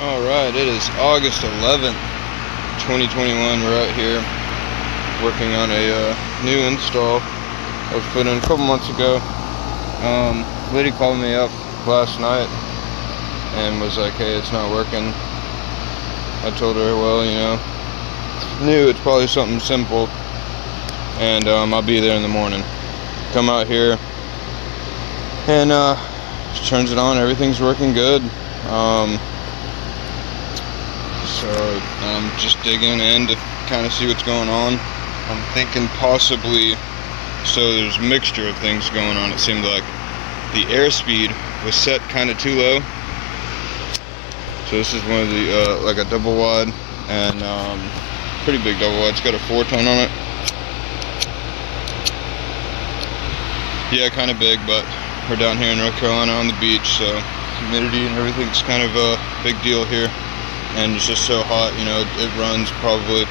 Alright, it is August 11th, 2021. We're out here working on a new install that was put in a couple months ago. Lady called me up last night and was like, hey, it's not working. I told her, well, you know, it's new, it's probably something simple, and I'll be there in the morning. Come out here and she turns it on, everything's working good. So I'm just digging in to kind of see what's going on. I'm thinking possibly, so there's a mixture of things going on. It seemed like the airspeed was set kind of too low. So this is one of the, like a double wide, and pretty big double wide. It's got a 4-ton on it. Yeah, kind of big, but we're down here in North Carolina on the beach, so humidity and everything's kind of a big deal here. And it's just so hot, you know, it runs probably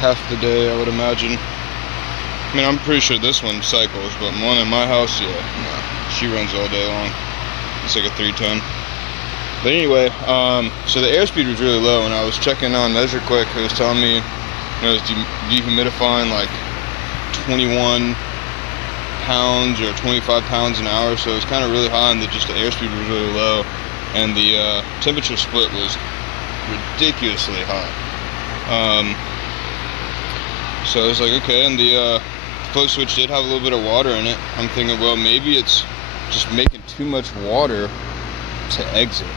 half the day, I would imagine. I mean, I'm pretty sure this one cycles, but one in my house, yeah, no, she runs all day long. It's like a 3-ton. But anyway, so the airspeed was really low, and I was checking on Measure Quick. It was telling me, you know, it's dehumidifying like 21 pounds or 25 pounds an hour, so it was kind of really high, and just the airspeed was really low. And the temperature split was ridiculously hot. So I was like, okay, and the float switch did have a little bit of water in it. I'm thinking, well, maybe it's just making too much water to exit,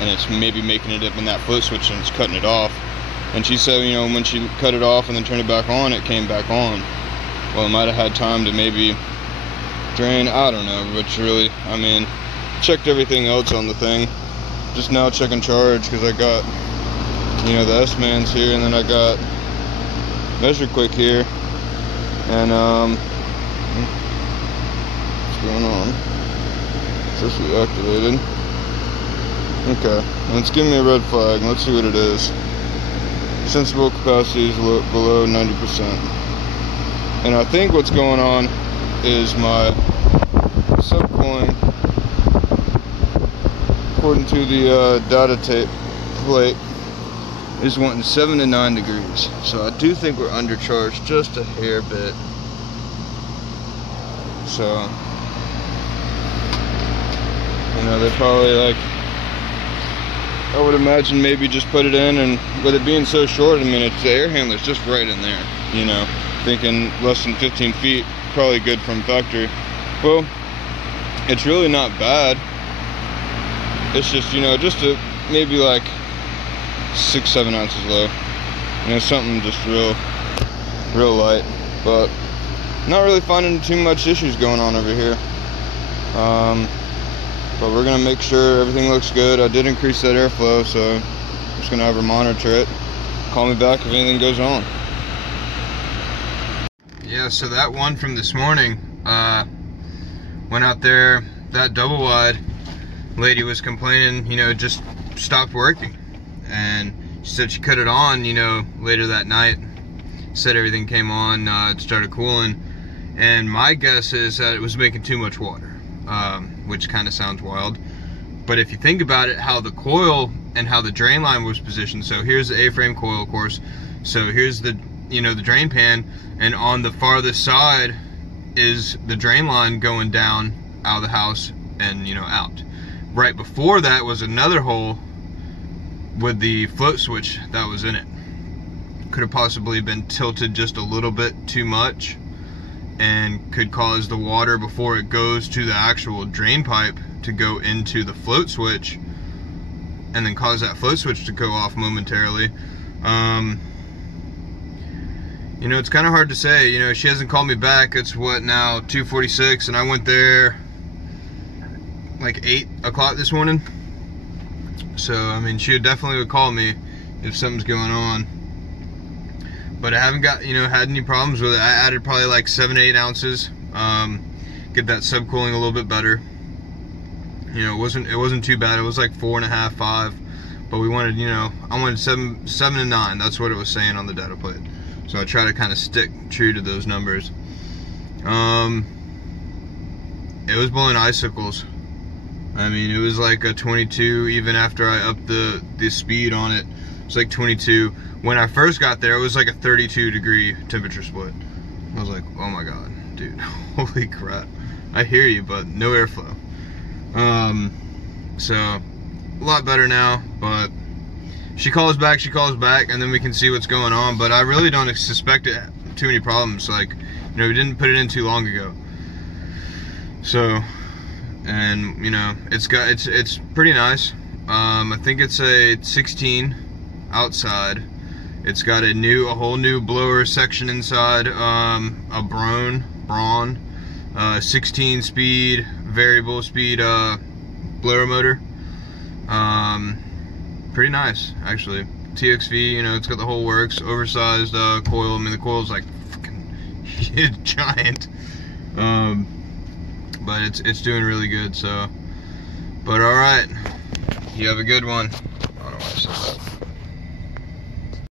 and it's maybe making it up in that float switch and it's cutting it off. And she said, you know, when she cut it off and then turned it back on, it came back on. Well, it might have had time to maybe drain, I don't know, but really, I mean, checked everything else on the thing. Just now checking charge, because I got, you know, the S-Mans here, and then I got Measure Quick here. And what's going on? It's just reactivated. Okay, and it's giving me a red flag. Let's see what it is. Sensible capacity is below 90%. And I think what's going on is my subcooling, according to the data tape plate, is wanting 7 to 9 degrees. So I do think we're undercharged just a hair bit. So, you know, they probably, like, I would imagine maybe just put it in, and with it being so short, I mean, it's the air handler's just right in there, you know, thinking less than 15 feet, probably good from factory. Well, it's really not bad. It's just, you know, just a maybe like 6-7 ounces low. You know, something just real light. But not really finding too much issues going on over here. But we're gonna make sure everything looks good. I did increase that airflow, so I'm just gonna have her monitor it. Call me back if anything goes on. Yeah, so that one from this morning, went out there, that double wide. Lady was complaining, you know, it just stopped working, and she said she cut it on, you know, later that night, said everything came on, it started cooling, and my guess is that it was making too much water, which kind of sounds wild. But if you think about it, how the coil and how the drain line was positioned, so here's the A-frame coil, of course, so here's the, you know, the drain pan, and on the farthest side is the drain line going down out of the house and, you know, out. Right before that was another hole with the float switch that was in it. Could have possibly been tilted just a little bit too much and could cause the water before it goes to the actual drain pipe to go into the float switch, and then cause that float switch to go off momentarily. You know, it's kind of hard to say. You know, she hasn't called me back. It's what now, 2:46, and I went there like 8 o'clock this morning. So, I mean, she definitely would call me if something's going on. But I haven't got, you know, had any problems with it. I added probably like 7 to 8 ounces. Get that subcooling a little bit better. You know, it wasn't too bad. It was like 4.5, 5. But we wanted, you know, I wanted 7 to 9. That's what it was saying on the data plate. So I try to kind of stick true to those numbers. It was blowing icicles. I mean, it was like a 22 even after I upped the speed on it. It's like 22. When I first got there, it was like a 32 degree temperature split. I was like, oh my god, dude, holy crap. I hear you, but no airflow. So a lot better now, but she calls back, and then we can see what's going on. But I really don't suspect it too many problems. Like, you know, we didn't put it in too long ago. So, and you know, it's pretty nice. I think it's a 16 outside. It's got a whole new blower section inside, a Braun 16 speed, variable speed blower motor. Pretty nice, actually. TXV, you know, it's got the whole works, oversized coil. I mean, the coil's like fucking giant. But it's doing really good, so. But alright, you have a good one.